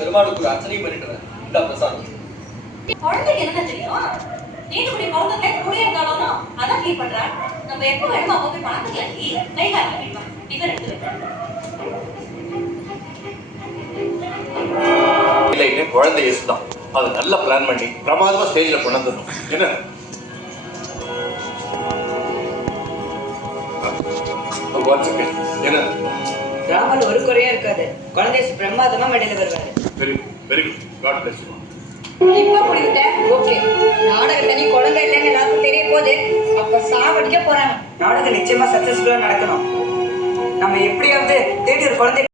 பெருமாளுக்கு அர்ச்சனை பண்ணிட்டு இந்த பிரசாதம் குழந்தைக்கு என்ன தெரியும்? நீதிபதி குழந்தை கூடிய இருந்தாலும் அதான் ஃபீல் பண்றா. நம்ம எப்ப வேணுமோ அப்ப போய் பார்த்துக்கலாம். கை கால ஃபீல் டிஃபர் எடுத்து இல்ல இது குழந்தை தான் அது நல்ல பிளான் பண்ணி பிரமாதமா ஸ்டேஜ்ல கொண்டு வந்துடணும். என்ன என்ன ராமன் ஒரு குறையா இருக்காது. குழந்தை பிரமாதமா மெடல வருவாரு. Very very good. God bless you. இப்ப புரியுதா? ஓகே. நாடகத்துல நீ குழந்தை இல்லைன்னு எல்லாருக்கும் தெரிய போகுது. அப்ப சாவடிக்க போறாங்க. நாடகம் நிச்சயமா சக்சஸ்ஃபுல்லா நடக்கணும். நம்ம எப்படியாவது தேடி ஒரு குழந்தை